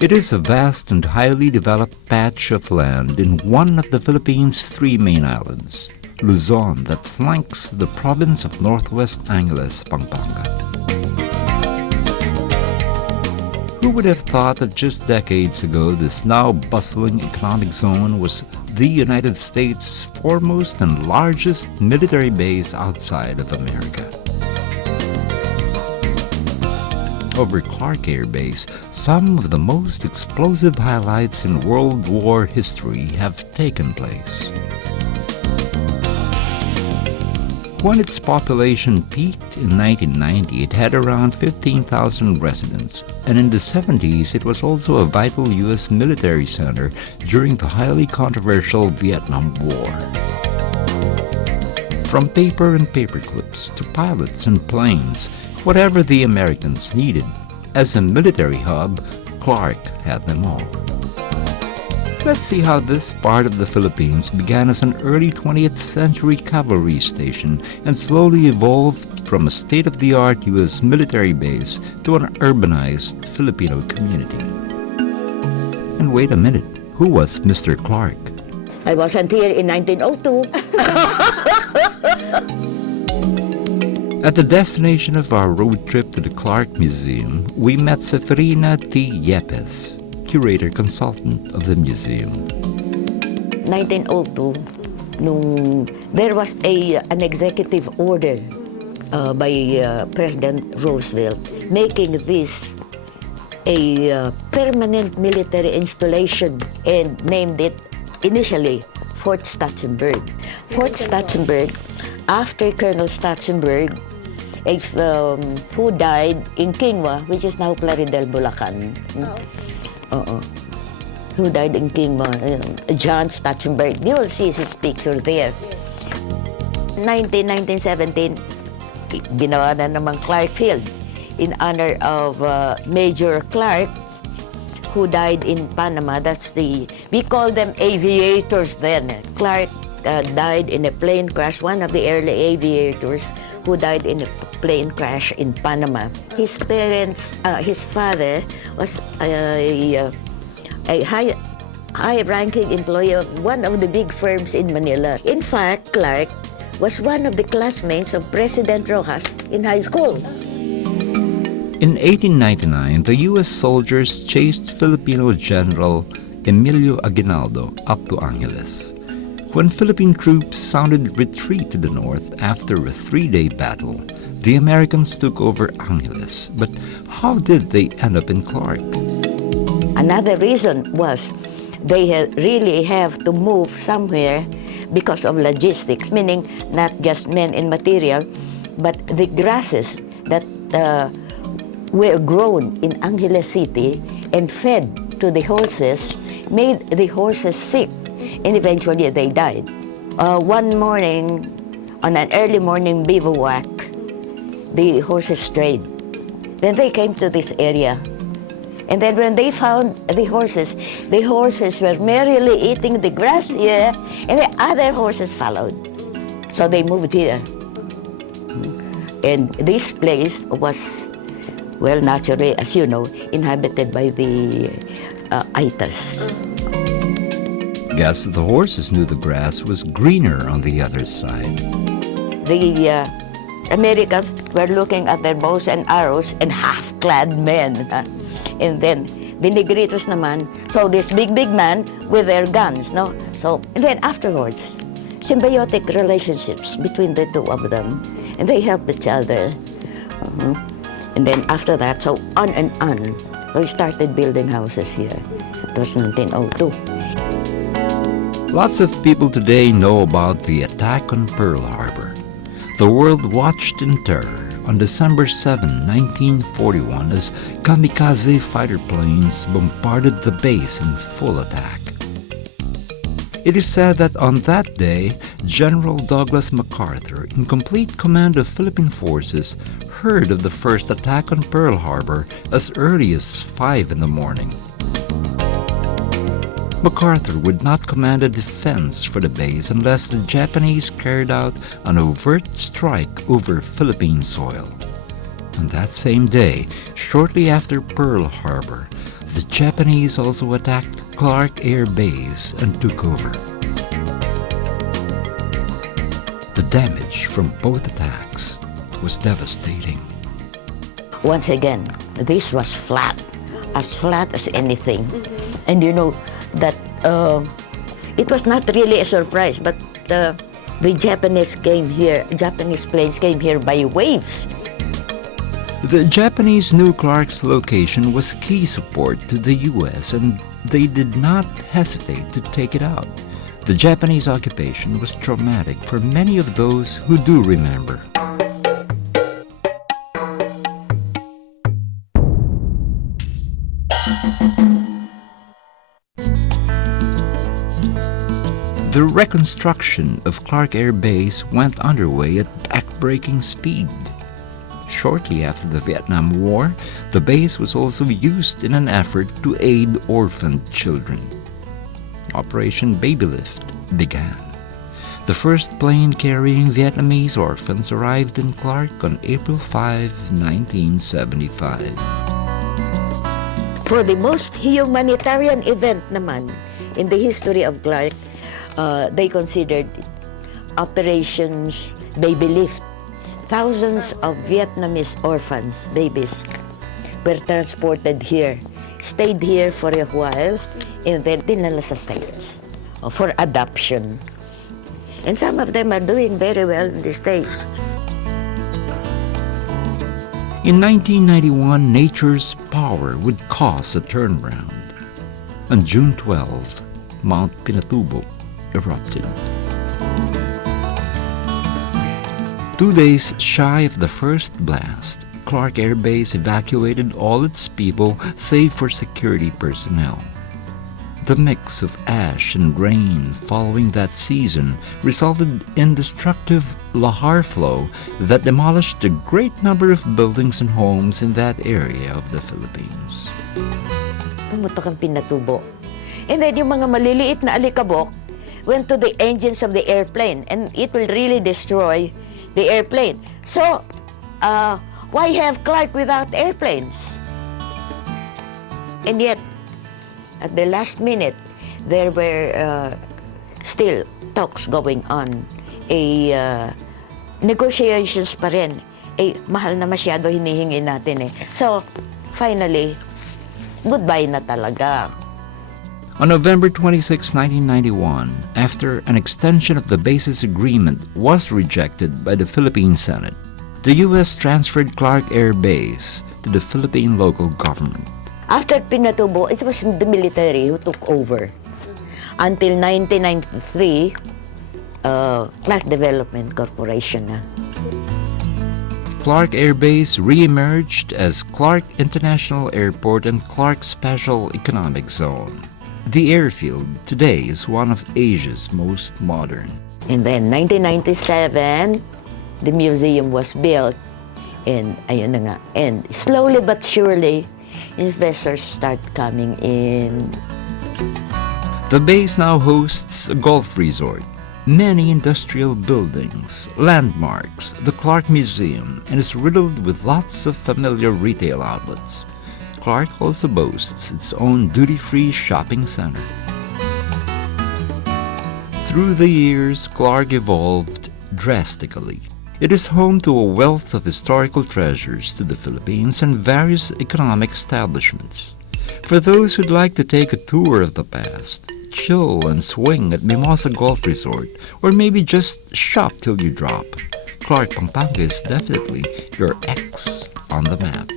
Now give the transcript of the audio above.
It is a vast and highly developed patch of land in one of the Philippines' three main islands, Luzon, that flanks the province of Northwest Angeles, Pampanga. Who would have thought that just decades ago this now bustling economic zone was the United States' foremost and largest military base outside of America? Over Clark Air Base, some of the most explosive highlights in World War history have taken place. When its population peaked in 1990, it had around 15,000 residents, and in the 70s it was also a vital U.S. military center during the highly controversial Vietnam War. From paper and paperclips to pilots and planes, whatever the Americans needed, as a military hub, Clark had them all. Let's see how this part of the Philippines began as an early 20th century cavalry station and slowly evolved from a state-of-the-art U.S. military base to an urbanized Filipino community. And wait a minute, who was Mr. Clark? I wasn't here in 1902. At the destination of our road trip to the Clark Museum, we met Seferina T. Yepes, curator-consultant of the museum. 1902, there was an executive order by President Roosevelt making this a permanent military installation and named it initially Fort Stutzenberg. Fort Stutzenberg, after Colonel Stutzenberg, who died in Kingwa, which is now Plaridel, Bulacan. Who died in Kingwa, John Stutzenberg. You will see his picture there. 1917, ginawa na naman Clark Field in honor of Major Clark, who died in Panama. We call them aviators then. Clark died in a plane crash, one of the early aviators who died in a plane crash in Panama. His parents, his father was a high-ranking employee of one of the big firms in Manila. In fact, Clark was one of the classmates of President Rojas in high school. In 1899, the U.S. soldiers chased Filipino General Emilio Aguinaldo up to Angeles. When Philippine troops sounded retreat to the north after a 3-day battle, the Americans took over Angeles. But how did they end up in Clark? Another reason was they really have to move somewhere because of logistics, meaning not just men and material, but the grasses that were grown in Angeles City and fed to the horses made the horses sick, and eventually they died. One morning, on an early morning bivouac, the horses strayed. Then they came to this area. And then when they found the horses were merrily eating the grass here, and the other horses followed. So they moved here. And this place was, well, naturally, as you know, inhabited by the Aitas. Guess the horses knew the grass was greener on the other side. The Americans were looking at their bows and arrows and half-clad men. And then the Negritos naman, so this big man with their guns, no? So, and then afterwards, symbiotic relationships between the two of them. And they help each other. And then after that, so on and on, we started building houses here. It was 1902. Lots of people today know about the attack on Pearl Harbor. The world watched in terror on December 7, 1941, as kamikaze fighter planes bombarded the base in full attack. It is said that on that day, General Douglas MacArthur, in complete command of Philippine forces, heard of the first attack on Pearl Harbor as early as 5 in the morning. MacArthur would not command a defense for the base unless the Japanese carried out an overt strike over Philippine soil. On that same day, shortly after Pearl Harbor, The Japanese also attacked Clark Air Base and took over. The damage from both attacks was devastating. Once again, this was flat as anything. And you know that it was not really a surprise, but the Japanese planes came here by waves. The Japanese knew Clark's location was key support to the U.S., and they did not hesitate to take it out. The Japanese occupation was traumatic for many of those who do remember. The reconstruction of Clark Air Base went underway at backbreaking speed. Shortly after the Vietnam War, the base was also used in an effort to aid orphaned children. Operation Baby Lift began. The first plane carrying Vietnamese orphans arrived in Clark on April 5, 1975. For the most humanitarian event naman in the history of Clark, they considered Operations Baby Lift. Thousands of Vietnamese orphans, babies, were transported here, stayed here for a while, and then dinala sa States for adoption. And some of them are doing very well in the States. In 1991, nature's power would cause a turnaround. On June 12, Mount Pinatubo erupted. 2 days shy of the first blast, Clark Air Base evacuated all its people save for security personnel. The mix of ash and rain following that season resulted in destructive lahar flow that demolished a great number of buildings and homes in that area of the Philippines. Pumutok ang Pinatubo. And then yung mga maliliit na alikabok went to the engines of the airplane, and it will really destroy the airplane. So, why have Clark without airplanes? And yet, at the last minute, there were still talks going on. Negotiations pa rin. Mahal na masyado hinihingi natin eh. So, finally, goodbye na talaga. On November 26, 1991, after an extension of the base's agreement was rejected by the Philippine Senate, the U.S. transferred Clark Air Base to the Philippine local government. After Pinatubo, it was the military who took over. Until 1993, Clark Development Corporation na. Clark Air Base re-emerged as Clark International Airport and Clark Special Economic Zone. The airfield today is one of Asia's most modern. And then 1997, the museum was built, and ayun na nga. And slowly but surely, investors start coming in. The base now hosts a golf resort, many industrial buildings, landmarks, the Clark Museum, and is riddled with lots of familiar retail outlets. Clark also boasts its own duty-free shopping center. Through the years, Clark evolved drastically. It is home to a wealth of historical treasures to the Philippines and various economic establishments. For those who'd like to take a tour of the past, chill and swing at Mimosa Golf Resort, or maybe just shop till you drop, Clark, Pampanga is definitely your X on the map.